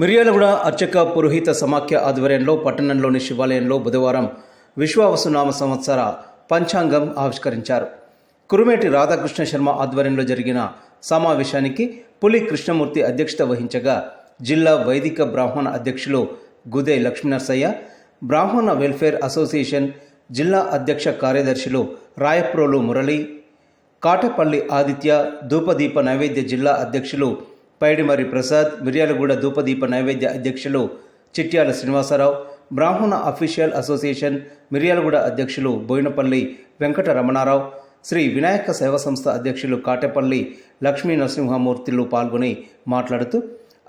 మిర్యాలగూడ అర్చక పురోహిత సమాఖ్య ఆధ్వర్యంలో పట్టణంలోని శివాలయంలో బుధవారం విశ్వావసునామ సంవత్సర పంచాంగం ఆవిష్కరించారు. కురుమేటి రాధాకృష్ణ శర్మ ఆధ్వర్యంలో జరిగిన సమావేశానికి పులి కృష్ణమూర్తి అధ్యక్షత వహించగా జిల్లా వైదిక బ్రాహ్మణ అధ్యక్షులు గుదే లక్ష్మీనరసయ్య, బ్రాహ్మణ వెల్ఫేర్ అసోసియేషన్ జిల్లా అధ్యక్ష కార్యదర్శులు రాయప్రోలు మురళి, కాటపల్లి ఆదిత్య, ధూపదీప నైవేద్య జిల్లా అధ్యక్షులు పైడిమర్రి ప్రసాద్, మిర్యాలగూడ ధూపదీప నైవేద్య అధ్యక్షులు చిట్యాల శ్రీనివాసరావు, బ్రాహ్మణ అఫీషియల్ అసోసియేషన్ మిర్యాలగూడ అధ్యక్షులు బోయినపల్లి వెంకట రమణారావు, శ్రీ వినాయక సేవా సంస్థ అధ్యక్షులు కాటపల్లి లక్ష్మీ నరసింహమూర్తులు పాల్గొని మాట్లాడుతూ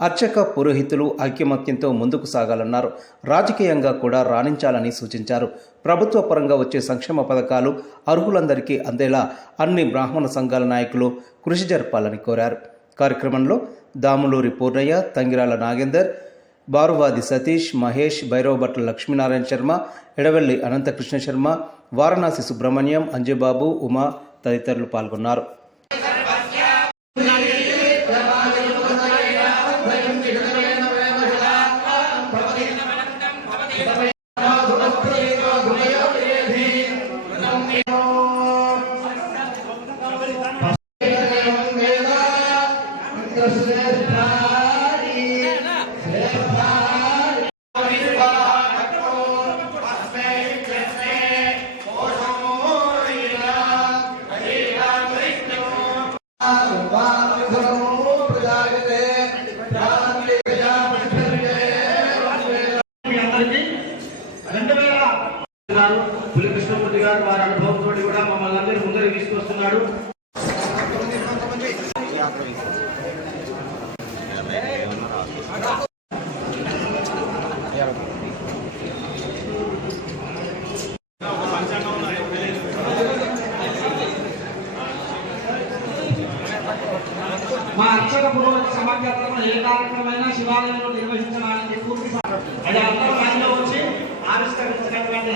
అర్చక పురోహితులు ఐకమత్యంతో ముందుకు సాగాలన్నారు. రాజకీయంగా కూడా రాణించాలని సూచించారు. ప్రభుత్వ పరంగా వచ్చే సంక్షేమ పథకాలు అర్హులందరికీ అందేలా అన్ని బ్రాహ్మణ సంఘాల నాయకులు కృషి జరపాలని కోరారు. కార్యక్రమంలో దాములూరి పూర్ణయ్య, తంగిరాల నాగేందర్, బారువాది సతీష్, మహేష్, భైరవభట్ల లక్ష్మీనారాయణ శర్మ, ఎడవెల్లి అనంతకృష్ణ శర్మ, వారణాసి సుబ్రహ్మణ్యం, అంజబాబు, ఉమా తదితరులు పాల్గొన్నారు. పులి కృష్ణమూర్తి గారు వారి అనుభవంతో కూడా మమ్మల్ని అందరూ ముందరికి తీసుకొస్తున్నాడు. మా అర్చక పురోహిత సమాఖ్య ఏ కార్యక్రమమైనా శివాలయంలో నిర్వహించడానికి పూర్తి అది అందరూ మనలో వచ్చి ఆవిష్కరించినటువంటి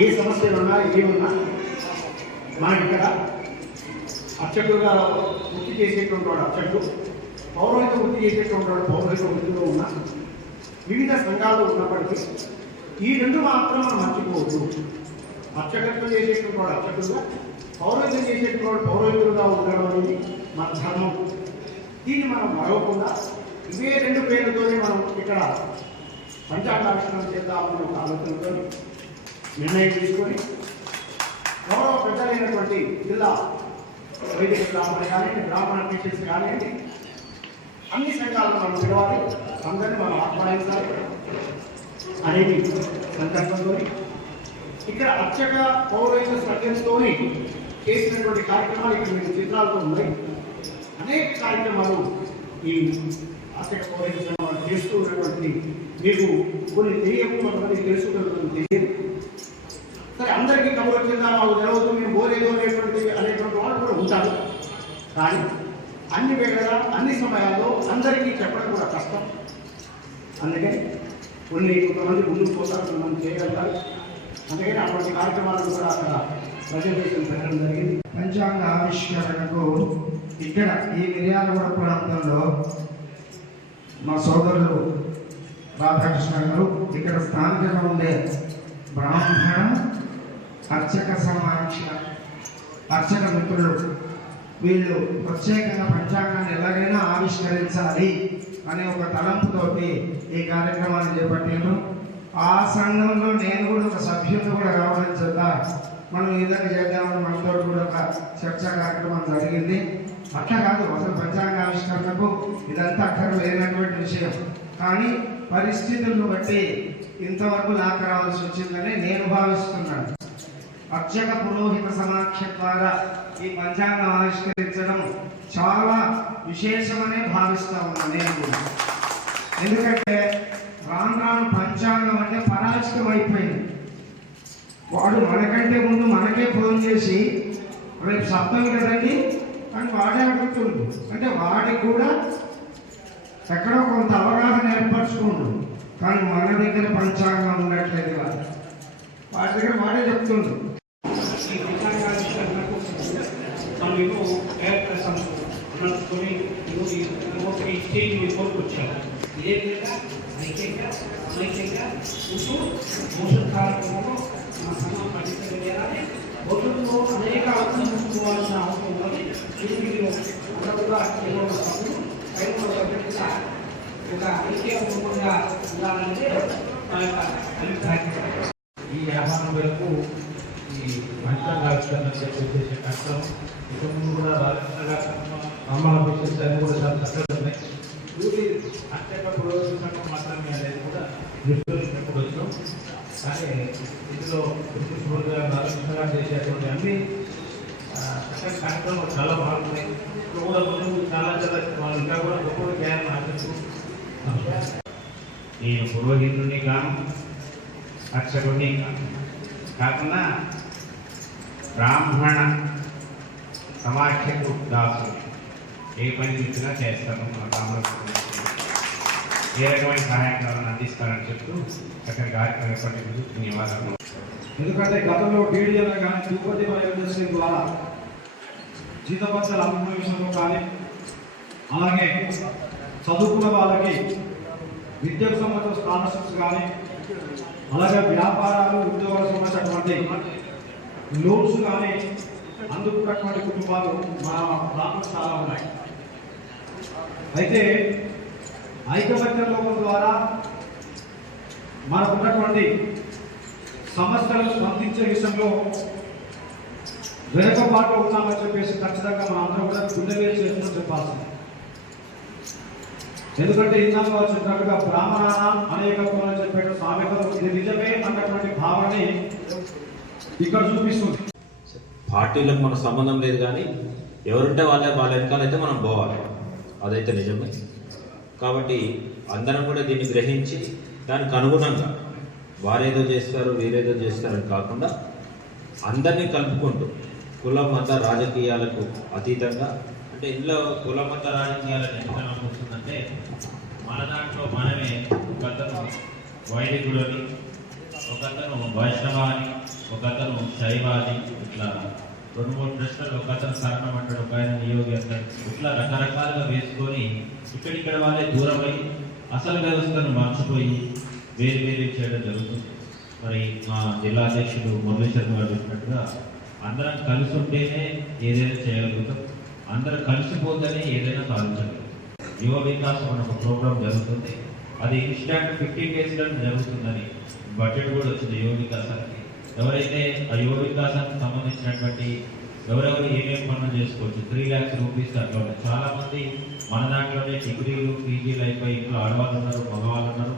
ఏ సమస్యలున్నా ఏమున్నా మనకి ఇక్కడ అర్చకుడుగా వృత్తి చేసేటువంటి వాడు అర్చకుడు, పౌరోహిత వృత్తి చేసేటువంటి వాడు పౌరోహిత వృత్తిలో ఉన్న వివిధ సంఘాలు ఉన్నప్పటికీ ఈ రెండు మాత్రం మనం మర్చిపోవద్దు. అర్చకత్వం చేసేటువంటి వాడు అర్చకుడుగా, పౌరోహితం చేసేటువంటి వాడు పౌరోహితుడుగా ఉండడం అనేది మన ధర్మం. దీన్ని మనం మరవకుండా ఇవే రెండు పేర్లతోనే మనం ఇక్కడ పంచాంగావిష్కరణ చేద్దామని ఒక ఆలోచనతో నిర్ణయం తీసుకొని గౌరవ పెద్దలైనటువంటి జిల్లా వైదిక బ్రాహ్మణ కానివ్వండి, బ్రాహ్మణ టీచర్స్ కానివ్వండి, అన్ని సంఘాలను మనం పిలవాలి, అందరినీ మనం ఆహ్వానించాలి అనేది సందర్భంతో ఇక్కడ అర్చక పౌరోహిత సంఘంతో చేసినటువంటి కార్యక్రమాలు ఇక్కడ మీకు చిత్రాలతో ఉన్నాయి. అనేక కార్యక్రమాలు ఈ అర్చక పౌరోహిత సంఘం చేస్తూ ఉన్నటువంటి మీకు కొన్ని తెలియవు, కొంతమంది తెలుసుకున్నటువంటి తెలియదు. సరే, అందరికీ కబురు వచ్చిందా మాకు తెలియదు, మేము బోరేదో అనేటువంటి వాళ్ళు కూడా ఉంటారు. కానీ అన్ని వేళ అన్ని సమయాల్లో అందరికీ చెప్పడం కూడా కష్టం. అందుకని కొంతమంది ముందుకు పోతారు, కొంతమంది చేయగలుగుతారు. అందుకని అటువంటి కార్యక్రమాలను కూడా అక్కడ ప్రజెంటేషన్ పెట్టడం జరిగింది. పంచాంగ ఆవిష్కరణకు ఇక్కడ ఈ మిర్యాలగూడ ప్రాంతంలో మా సోదరులు రాధాకృష్ణ గారు, ఇక్కడ స్థానికంగా ఉండే బ్రాహ్మణ అర్చక సమాఖ్య అర్చక మిత్రులు వీళ్ళు ప్రత్యేకంగా పంచాంగాన్ని ఎలాగైనా ఆవిష్కరించాలి అనే ఒక తలంపుతోటి ఈ కార్యక్రమాన్ని చేపట్టాను. ఆ సంఘంలో నేను కూడా ఒక సభ్యులు కూడా కావడం చేత మనం ఈ విధంగా చేద్దామని మనతో కూడా ఒక చర్చా కార్యక్రమం జరిగింది. అట్లా కాదు, అసలు పంచాంగ ఆవిష్కరణకు ఇదంతా అక్కడ లేనటువంటి విషయం. కానీ పరిస్థితులను బట్టి ఇంతవరకు నాకు రావాల్సి వచ్చిందని నేను భావిస్తున్నాను. అర్చక పురోహిత సమాఖ్య ద్వారా ఈ పంచాంగం ఆవిష్కరించడం చాలా విశేషమనే భావిస్తా ఉన్నాను నేను కూడా. ఎందుకంటే రాను రాను పంచాంగం అంటే పరాచికం అయిపోయింది. వాడు మనకంటే ముందు మనకే ఫోన్ చేసి రేపు సప్తమి కదండి అని వాడే అడుగుతుంది. అంటే వాడికి కూడా ఎక్కడో కొంత అవగాహన ఏర్పరచుకుంటు. కానీ మన దగ్గర పంచాంగం ఉండట్లేదు. వాడి దగ్గర వాడే చెప్తుండ్రు. ఈ పంచాంగావిష్కరణకు మనం ఏర్పరచాం. మనసుకొని ఈరోజు ఈ స్టేజ్ మీ కోరుకు వచ్చారు. ఇదే విధంగా ఐక్యంగా సమైక్యంగా ఉంటూ భవిష్యత్ కార్యక్రమంలో మన సంఘం పట్టించగలిగారని భవిష్యత్తులో అనేక అనుకోవాల్సిన అవసరం ఉన్నది. వీటిలో అందరూ కూడా సభ్యులు ఒక ఐక్యపూర్వకంగా ఉండాలంటే మా యొక్క అభిప్రాయం. ఈ వ్యాపారం వరకు ఈ పంచాంగావిష్కరణ చేసే కష్టం ఇంతకుముందు కూడా రామాల బిజినెస్ అనేది కూడా చాలా కష్టాలు ఉన్నాయి. ఊరి అత్యంత పురోగతి సంఘం మాత్రమే అనేది కూడా దృష్టిలో పెట్టుకోవచ్చు. కానీ ఇందులో కృష్ణగా రామకృష్ణగా చేసేటువంటి అన్ని చక్కని కార్యక్రమాలు చాలా బాగున్నాయి. ఇప్పుడు కూడా కొంచెం చాలా వాళ్ళు ఇంకా కూడా గొప్ప జ్ఞానం ఆశిస్తూ నేను పురోహితుడిని కాను, అర్చకుడిని కాకుండా బ్రాహ్మణ సమాఖ్యకు దాసుడు. ఏ పని చెప్పినా చేస్తాను, మా కామరాజు ఏ రకమైన సహాయం కావాలని అందిస్తానని చెప్తూ చక్కని కార్యక్రమం ఏర్పడినందుకు ధన్యవాదాలు. ఎందుకంటే గతంలో డీడీఎల్ కానీ తిరుపతి యూనివర్సిటీ ద్వారా జీతపత్రాల అమ్ముకునే విషయంలో కానీ అలాగే చదువుకున్న వాళ్ళకి విద్యకు సంబంధించిన స్కాలర్షిప్స్ కానీ అలాగే వ్యాపారాలు ఉద్యోగాలకు సంబంధించినటువంటి లోన్స్ కానీ అందుకున్నటువంటి కుటుంబాలు మన ప్రాంతంలో చాలా ఉన్నాయి. అయితే ఐకమత్య లోపం ద్వారా మనకున్నటువంటి సమస్యలను స్పందించే విషయంలో వెనకబాటు అవుతామని చెప్పేసి ఖచ్చితంగా మనం అందరం కూడా గుండెవేలు చేసుకుని చెప్పాల్సింది. ఎందుకంటే ఇందాక వాళ్ళు చెప్పినట్టుగా బ్రాహ్మణానం అనేకత్వం అని చెప్పేట సామెతలు ఇది నిజమే అన్నటువంటి భావనని ఇక్కడ చూపిస్తుంది. పార్టీలకు మనకు సంబంధం లేదు, కానీ ఎవరుంటే వాళ్ళ వెనకాలైతే మనం పోవాలి, అదైతే నిజమే. కాబట్టి అందరం కూడా దీన్ని గ్రహించి దానికి అనుగుణంగా వారేదో చేస్తారు వీరేదో చేస్తారని కాకుండా అందరినీ కలుపుకుంటూ కుల మత రాజకీయాలకు అతీతంగా, అంటే ఇందులో కుల మత రాజకీయాలను ఎందుకు అనుకుంటుందంటే మన దాంట్లో మనమే ఒకతను వైదికుడు అని, ఒకతను వైష్ణవ అని, ఒకతను శైవ అని, ఇట్లా 2-3 ప్రశ్నలు ఒకతను శరణం అంటాడు, ఒక ఆయన నియోగి అంటాడు, ఇట్లా రకరకాలుగా వేసుకొని ఇక్కడిక్కడ వాళ్ళే దూరమై అసలు వ్యవస్థను మర్చిపోయి వేరు వేరు చేయడం జరుగుతుంది. మరి మా జిల్లా అధ్యక్షుడు మురళీశ్వర్ గారు చెప్పినట్టుగా అందరం కలిసి ఉంటేనే ఏదైనా చేయగలుగుతాం, అందరం కలిసిపోతేనే ఏదైనా సాధించగలుగుతాం. యువ వికాసం అనే ఒక ప్రోగ్రాం జరుగుతుంది, అది ఇన్స్టాంట్ 15 డేస్లో జరుగుతుందని బడ్జెట్ కూడా వచ్చింది యువ వికాసానికి. ఎవరైతే ఆ యువ వికాసానికి సంబంధించినటువంటి ఎవరెవరు ఏమేమి పనులు చేసుకోవచ్చు, 3 lakhs రూపీస్ అట్లా ఉన్నాయి. చాలామంది మన దాంట్లోనే డిగ్రీలు పీజీలు అయిపోయి ఇంట్లో ఆడవాళ్ళు ఉన్నారు, మగవాళ్ళు ఉన్నారు,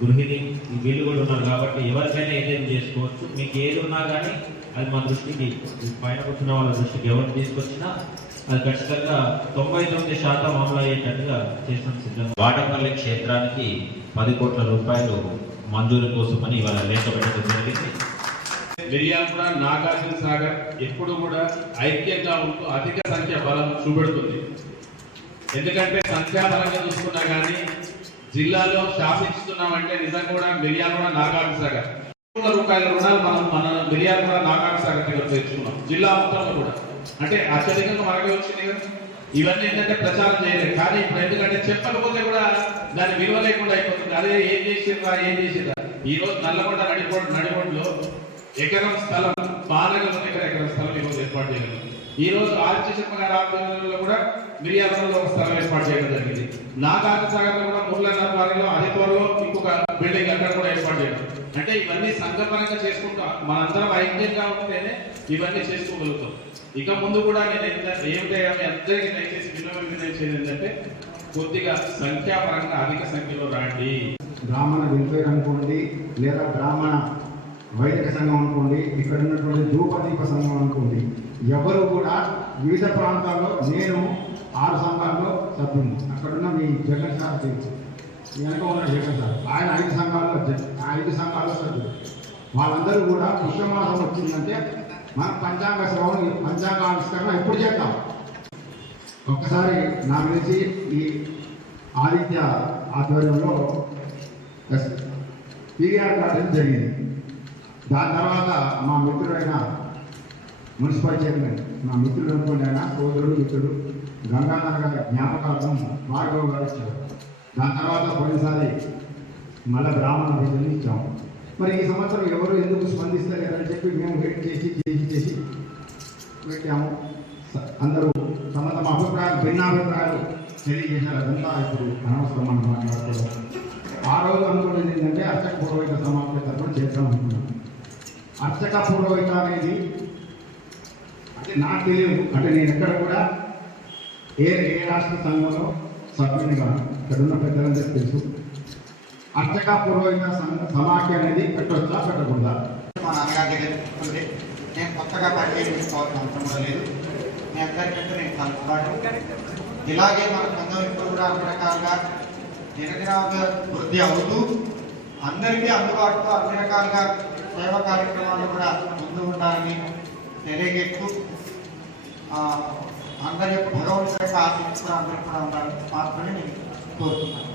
గృహిణి వీళ్ళు కూడా ఉన్నారు. కాబట్టి ఎవరికైనా ఏదైనా చేసుకోవచ్చు. మీకు ఏది ఉన్నా కానీ అది మా దృష్టికి, పైన కూర్చున్న వాళ్ళ దృష్టికి ఎవరు తీసుకొచ్చినా అది ఖచ్చితంగా 99% అమలు అయ్యేటట్టుగా చేసిన సిద్ధంగా. వాటపల్లి క్షేత్రానికి 10 కోట్ల రూపాయలు మంజూరు కోసమని ఇవాళ లేఖ పెట్టడం జరిగింది. మిర్యాలగూడ, నాగార్జున సాగర్ ఎప్పుడు కూడా ఐక్యంగా ఉంటూ అధిక సంఖ్య బలం చూపెడుతుంది. ఎందుకంటే సంఖ్యాబలంగా చూసుకున్నా కానీ జిల్లాలో శాసించుతున్నామంటే నిజంగా కూడా మిర్యాలగూడ, నాగార్జున సాగర్ రూపాయల రుణాలు మన మిర్యాలగూడ, నాగార్జున సాగర్ దగ్గర తెచ్చుకున్నాం. జిల్లా మొత్తంలో కూడా అంటే అత్యధికంగా మనకే వచ్చింది కదా. ఇవన్నీ ఏంటంటే ప్రచారం చేయలేదు, కానీ ఇప్పుడు ఎందుకంటే చెప్పకపోతే కూడా దాని విలువ లేకుండా అయిపోతుంది. అదే ఏం చేసిరా ఈ రోజు నల్లగొండ నడిగొండలో ఎకరం స్థలం, పానగల్లో ఎకరం స్థలం ఈరోజు ఏర్పాటు చేయలేదు. ఈ రోజు ఆర్చిశర్మ గారి ఆధ్వర్యంలో కూడా మిర్యాలగూడలో ఒక స్థలం ఏర్పాటు చేయడం జరిగింది. నాగార్జున సాగర్ లో కూడా మురళీధర్ వారిలో అదే త్వరలో ఇంకొక బిల్డింగ్ అక్కడ కూడా ఏర్పాటు చేయడం. అంటే ఇవన్నీ సంఘపరంగా చేసుకుంటాం, మనందరం ఐక్యంగా ఉంటేనే ఇవన్నీ చేసుకోగలుగుతాం. ఇక ముందు కూడా నేను ఏమిటంటే అందరికీ దయచేసి విన్నవించేది ఏంటంటే కొద్దిగా సంఖ్యాపరంగా అధిక సంఖ్యలో రాండి. బ్రాహ్మణ వెల్ఫేర్ అనుకోండి, లేదా బ్రాహ్మణ వైదిక సంఘం అనుకోండి, ఇక్కడ ఉన్నటువంటి ధూపదీప సంఘం అనుకోండి, ఎవరు కూడా వివిధ ప్రాంతాల్లో, నేను 6 సంఘాల్లో సభ్యుని, అక్కడున్న మీ జగన్ సార్ వెనక ఉన్న జగన్ సార్, ఆయన 5 సంఘాల్లో సభ్యులు. వాళ్ళందరూ కూడా పుష్యమాసం వచ్చిందంటే మనం పంచాంగ శ్రవణం, పంచాంగ ఆవిష్కరణ ఎప్పుడు చేద్దాం. ఒక్కసారి నా గురించి ఈ ఆదిత్య ఆధ్వర్యంలో పీఆర్ కార్డు జరిగింది. దాని తర్వాత మా మిత్రుడైన మున్సిపల్ చైర్మన్, మా మిత్రుడు అనుకోండి, ఆయన సోదరుడు మిత్రుడు గంగాధర్ గారి జ్ఞాపకార్థం భార్గవ్ గారు ఇచ్చారు. దాని తర్వాత పోయినసారి మళ్ళీ బ్రాహ్మణ బిడ్డని ఇచ్చాము. మరి ఈ సంవత్సరం ఎవరు ఎందుకు స్పందిస్తలేరని చెప్పి మేము వెయిట్ చేసి పెట్టాము. అందరూ తమ తమ అభిప్రాయాలు భిన్నాభిప్రాయాలు తెలియజేశారు. అదంతా ఇప్పుడు అనవసరం మనం మాట్లాడుకోవడం. ఆ రోజు అనుకున్నది ఏంటంటే అర్చక పురోహిత సమాఖ్య తరఫున చేద్దాం అనుకున్నాం. అర్చక పురోహిత అనేది అంటే నాకు తెలియదు, అంటే నేను ఎక్కడ కూడా ఏ రాష్ట్ర సంఘంలో సభ్యుని కాదు. ఇక్కడ ఉన్న పెద్దలందరికీ తెలుసు. అర్చక పురోహిత సమాఖ్య అనేది పెట్టొచ్చా పెట్టకూడదా? మా నాన్నగారి దగ్గర ఉంది. నేను కొత్తగా పరిచయం చేసుకోవాల్సిన అవసరం కూడా లేదు. మీ అందరికంటే నేను కలుపుతాను. ఇలాగే మన సంఘం ఇప్పుడు కూడా అన్ని రకాలుగా వృద్ధి అవుతూ అందరికీ అందుబాటులో అన్ని రకాలుగా సేవా కార్యక్రమాలు కూడా ముందు ఉండాలని తెలియజేస్తూ అందరి యొక్క భగవంతుడి యొక్క ఆశీస్సులు అందరికీ కూడా ఉండాలని మాత్రమే నేను కోరుతున్నాను.